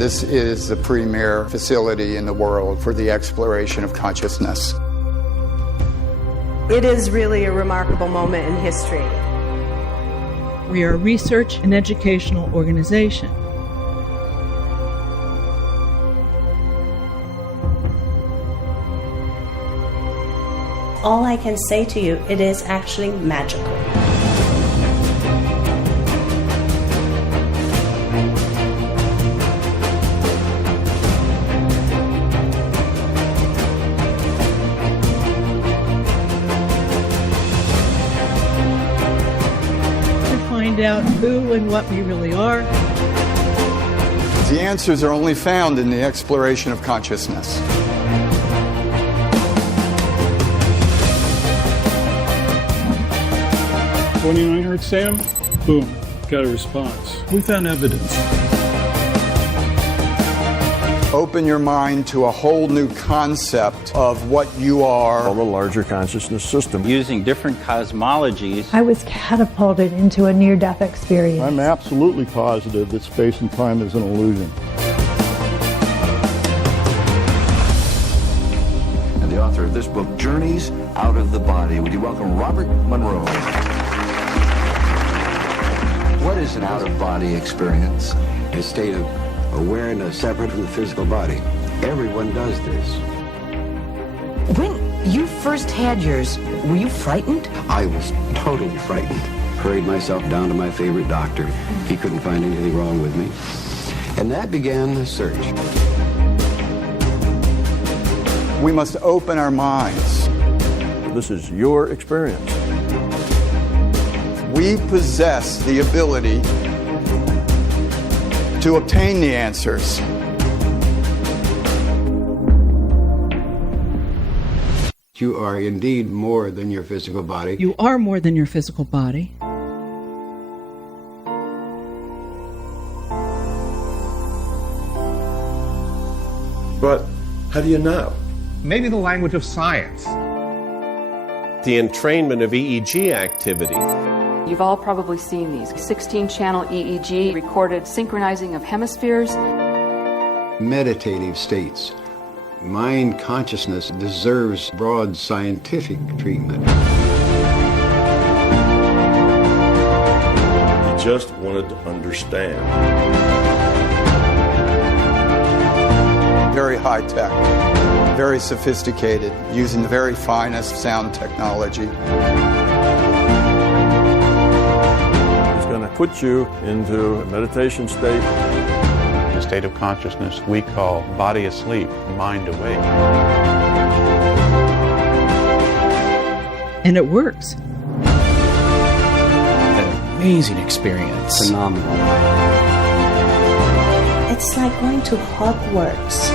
This is the premier facility in the world for the exploration of consciousness. It is really a remarkable moment in history. We are a research and educational organization. All I can say to you, it is actually magical. Find out who and what we really are. The answers are only found in the exploration of consciousness. Hertz, Sam? Boom. Got a response. We found evidence. Open your mind to a whole new concept of what you are. A larger consciousness system. Using different cosmologies. I was catapulted into a near-death experience. I'm absolutely positive that space and time is an illusion. And the author of this book, Journeys Out of the Body. Would you welcome Robert Monroe? What is an out-of-body experience? A state of awareness separate from the physical body. Everyone does this. When you first had yours, were you frightened? I was totally frightened. Hurried myself down to my favorite doctor. He couldn't find anything wrong with me. And that began the search. We must open our minds. This is your experience. We possess the ability to obtain the answers. You are indeed more than your physical body. You are more than your physical body. But how do you know? Maybe the language of science. The entrainment of EEG activity. You've all probably seen these. 16-channel EEG recorded synchronizing of hemispheres. Meditative states. Mind consciousness deserves broad scientific treatment. He just wanted to understand. Very high tech, very sophisticated, using the very finest sound technology. Put you into a meditation state. The state of consciousness we call body asleep, mind awake. And it works. An amazing experience. Phenomenal. It's like going to Hogwarts.